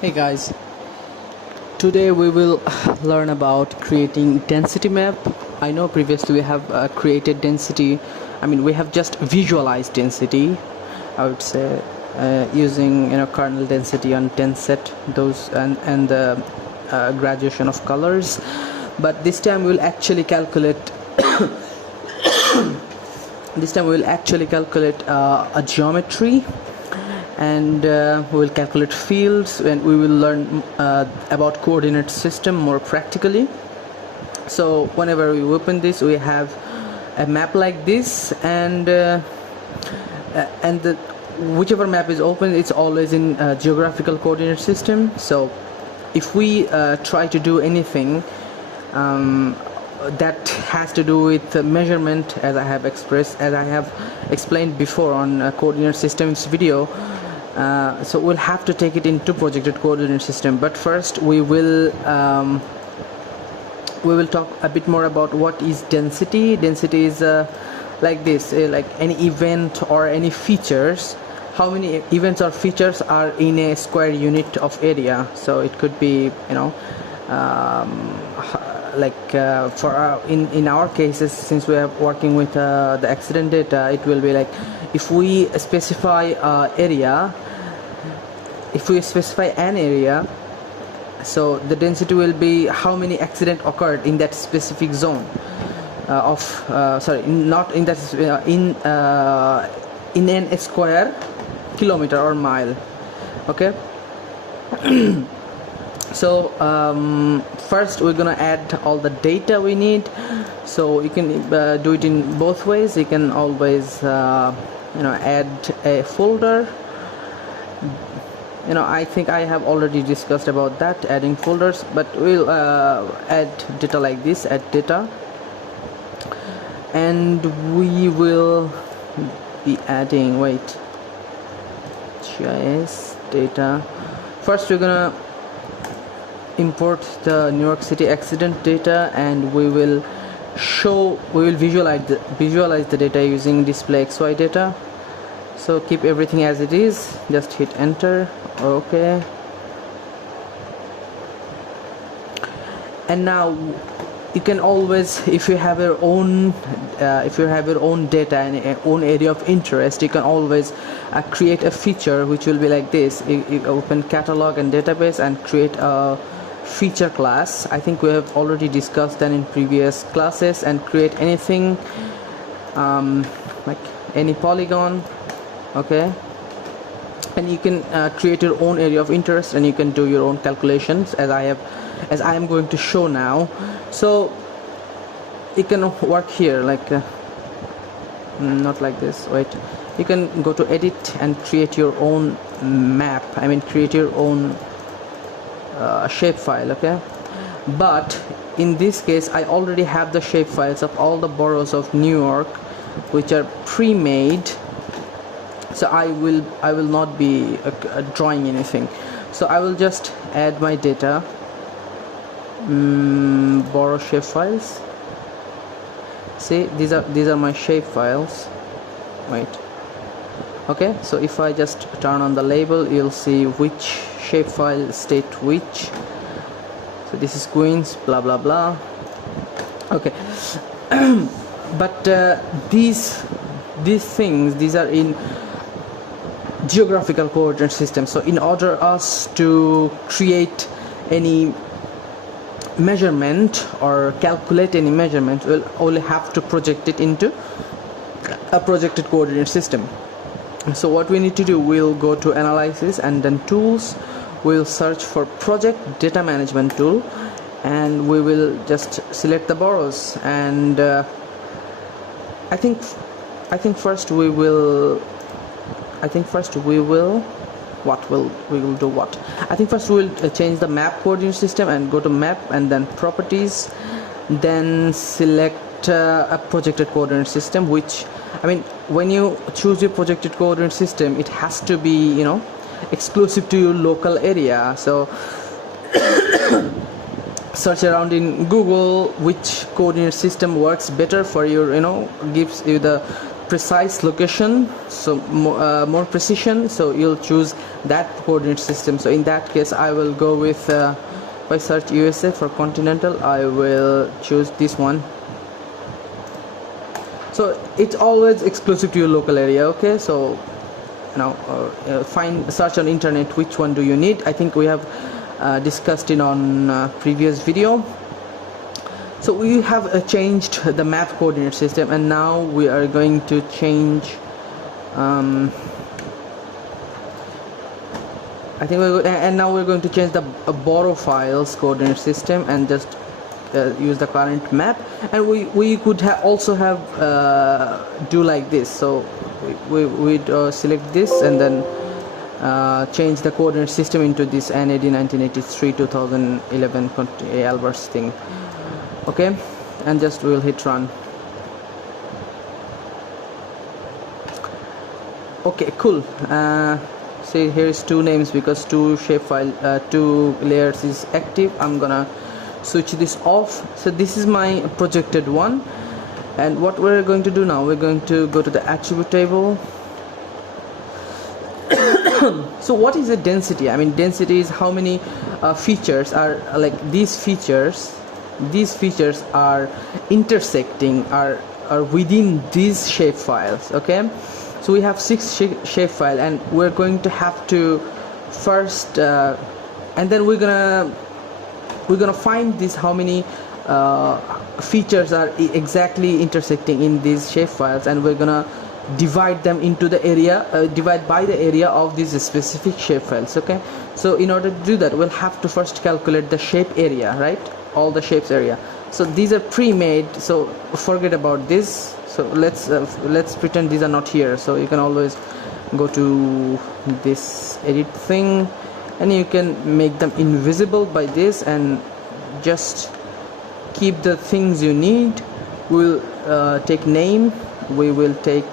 Hey guys, today we will learn about creating density map. I know previously we have created density. We have just visualized density, I would say, using kernel density on tensor, those and the graduation of colors. But this time we'll actually calculate a geometry, and we will calculate fields, and we will learn about coordinate system more practically. So whenever we open this, we have a map like this, and whichever map is open, it's always in geographical coordinate system. So if we try to do anything that has to do with measurement, as I have explained before on coordinate systems video, so we'll have to take it into projected coordinate system. But first we will talk a bit more about what is density. Density is like this, like any event or any features, how many events or features are in a square unit of area. So it could be in our cases, since we are working with the accident data, it will be like, if we specify an area, so the density will be how many accidents occurred in that specific zone in a square kilometer or mile. Okay. So first we're gonna add all the data we need. So you can do it in both ways. You can always add a folder. I think I have already discussed about that, adding folders, but we'll add data like this, add data, and we will be adding GIS data. First we're gonna import the New York City accident data, and we will visualize the data using display XY data. So keep everything as it is, just hit enter. Okay, and now you can always, if you have your own data and your own area of interest, you can always create a feature which will be like this. You open catalog and database and create a feature class. I think we have already discussed that in previous classes, and create anything like any polygon. Okay, and you can create your own area of interest, and you can do your own calculations as I am going to show now. So you can work here like not like this. You can go to edit and create your own map. Create your own shapefile. Okay, but in this case I already have the shapefiles of all the boroughs of New York, which are pre-made. So I will not be drawing anything. So I will just add my data, borough shapefiles. See, these are my shapefiles. Okay, so if I just turn on the label, you'll see which shapefile state which. So this is Queens, blah blah blah. Okay. But these are in geographical coordinate system. So in order us to create any measurement or calculate any measurement, we'll only have to project it into a projected coordinate system. So what we need to do, we'll go to analysis and then tools. We'll search for project data management tool, and we will just select the boroughs. And I think first we will change the map coordinate system and go to map and then properties, then select a projected coordinate system, which when you choose your projected coordinate system, it has to be exclusive to your local area. So search around in Google which coordinate system works better for your gives you the precise location, so more precision, so you'll choose that coordinate system. So in that case I will go with if I search USA for continental, I will choose this one. So it's always exclusive to your local area. Okay, so now search on internet which one do you need. I think we have discussed it on previous video. So we have changed the map coordinate system, and now we are going to change I think now we're going to change the borrow files coordinate system and just use the current map. And we could also have do like this. So we'd select this and then change the coordinate system into this NAD 1983 2011 Albers thing. Okay, and just we'll hit run. Okay, cool. See, here is two names because two layers is active. I'm gonna switch this off. So this is my projected one, and what we're going to do now, we're going to go to the attribute table. So what is the density? I mean, density is how many features are like these features are intersecting, are within these shape files. Okay, so we have 6 shape file, and we're going to have to first and then we're gonna find this how many features are exactly intersecting in these shape files, and we're gonna divide them into the area, divide by the area of these specific shape files. Okay, so in order to do that, we'll have to first calculate the shape area, right? All the shapes area. So these are pre-made, so forget about this. So let's pretend these are not here. So you can always go to this edit thing, and you can make them invisible by this, and just keep the things you need. We'll take name. We will take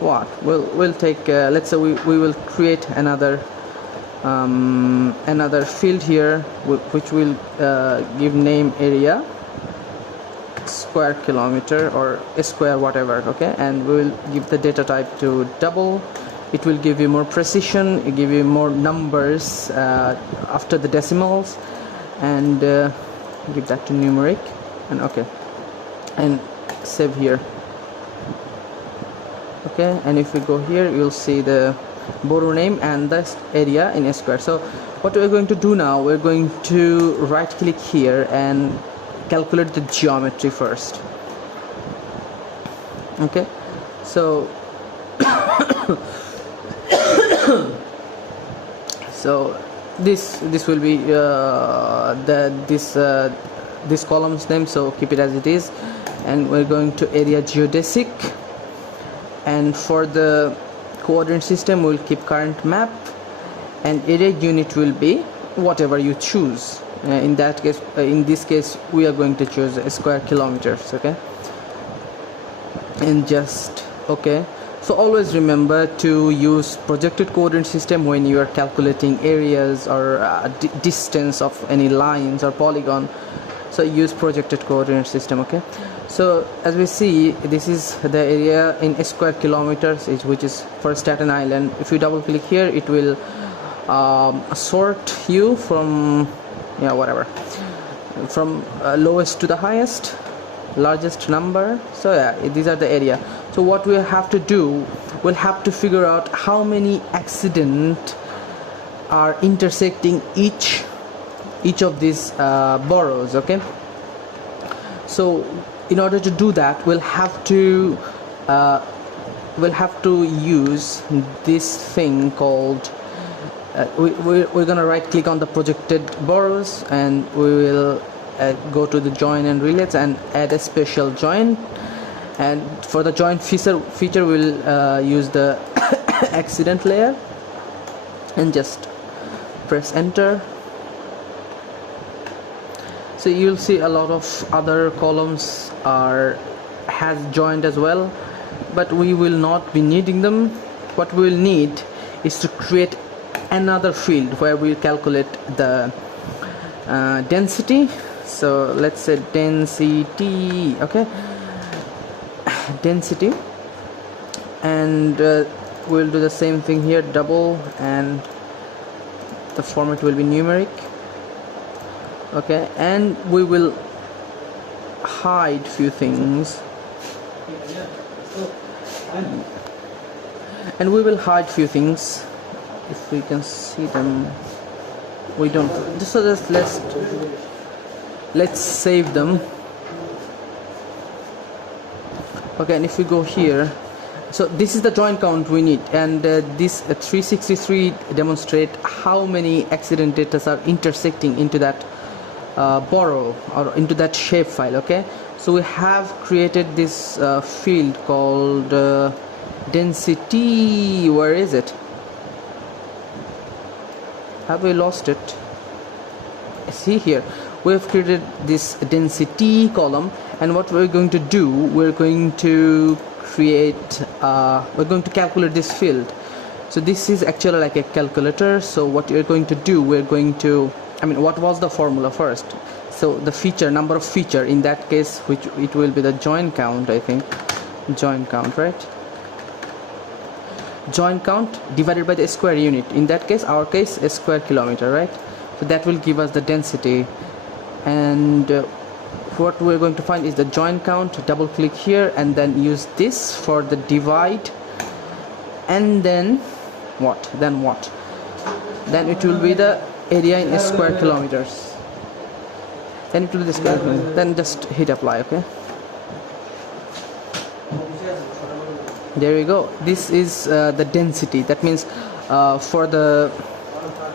what? We'll take let's say we will create another field here, which will give name area square kilometer or square whatever. Okay, and we will give the data type to double. It will give you more precision, it give you more numbers after the decimals, and give that to numeric, and okay, and save here. Okay, and if we go here, you'll see the borrow name and the area in a square. So what we're going to do now, we're going to right click here and calculate the geometry first. Okay, so so this will be this column's name, so keep it as it is, and we're going to area geodesic, and for the coordinate system we'll keep current map, and area unit will be whatever you choose. In this case we are going to choose square kilometers. Okay, and just okay. So always remember to use projected coordinate system when you are calculating areas or distance of any lines or polygon. So use projected coordinate system. Okay, so as we see, this is the area in square kilometers, which is for Staten Island. If you double click here, it will sort you from whatever, from lowest to the highest, largest number. So yeah, these are the area. So what we have to do, we'll have to figure out how many accidents are intersecting each of these boroughs. Okay, so in order to do that, we'll have to use this thing called we're gonna right click on the projected boroughs, and we will go to the join and relates and add a special join, and for the join feature we'll use the accident layer, and just press enter. So you'll see a lot of other columns has joined as well, but we will not be needing them. What we will need is to create another field where we calculate the density. So let's say density. Okay, density, and we'll do the same thing here, double, and the format will be numeric. Okay, and we will hide few things, and we will hide few things if we can see them. We don't, so just let's save them. Okay, and if we go here, so this is the joint count we need, and this 363 demonstrate how many accident data are intersecting into that borrow or into that shapefile. Okay, so we have created this field called density. Where is it? Have we lost it? See here, we have created this density column, and what we're going to do, we're going to create we're going to calculate this field. So this is actually like a calculator. So what you're going to do, we're going to, I mean, what was the formula first? So the feature, number of feature, in that case, which it will be the joint count, I think, joint count, right? Joint count divided by the square unit, in that case, our case, a square kilometer, right? So that will give us the density, and what we're going to find is the joint count. Double click here and then use this for the divide, and then what? Then it will be the area in square kilometers. Then it will be the square kilometer. Then just hit apply. Okay, there we go. This is the density. That means for the,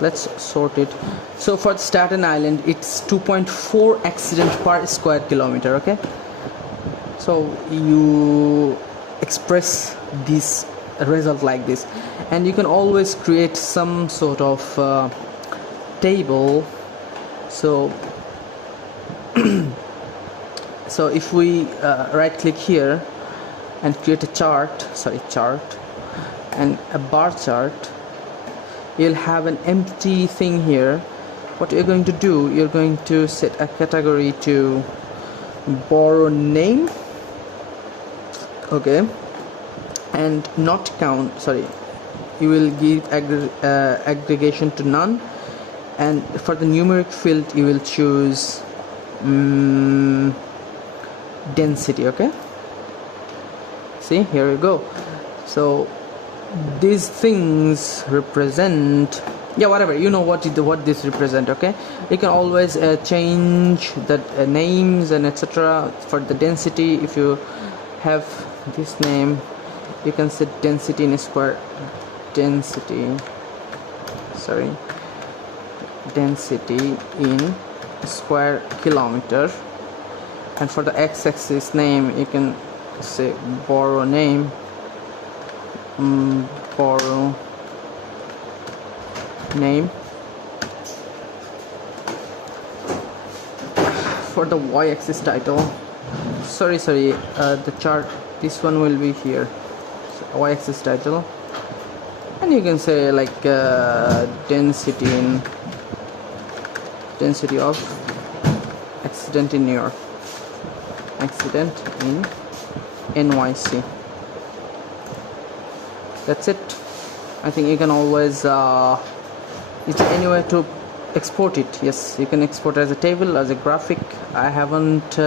let's sort it. So for Staten Island, it's 2.4 accident per square kilometer. Okay, so you express this result like this, and you can always create some sort of table. So so if we right click here and create a chart and a bar chart, you'll have an empty thing here. What you're going to do, you're going to set a category to borrow name. Okay, and not count, sorry, you will give aggregation to none, and for the numeric field you will choose density. Okay, see, here we go. So these things represent, yeah, whatever, you know what this represent. Okay, you can always change the names and etc. for the density. If you have this name, you can set density in square density in square kilometer, and for the x-axis name you can say borrow name, borrow name. For the y-axis title, sorry, the chart, this one will be here. So y-axis title, and you can say like density of accident in New York, accident in NYC. That's it. I think you can always is there any way to export it? Yes, you can export as a table, as a graphic. I haven't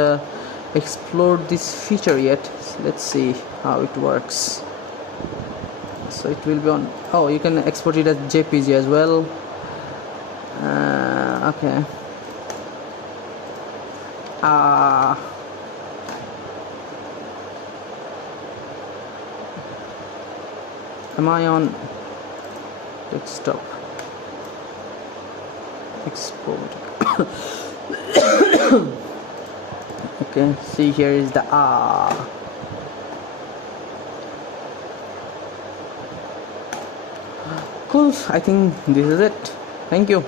explored this feature yet. So let's see how it works. So it will be on, oh, you can export it as JPG as well. Okay, am I on desktop? Export. Okay, see, here is the cool. I think this is it. Thank you.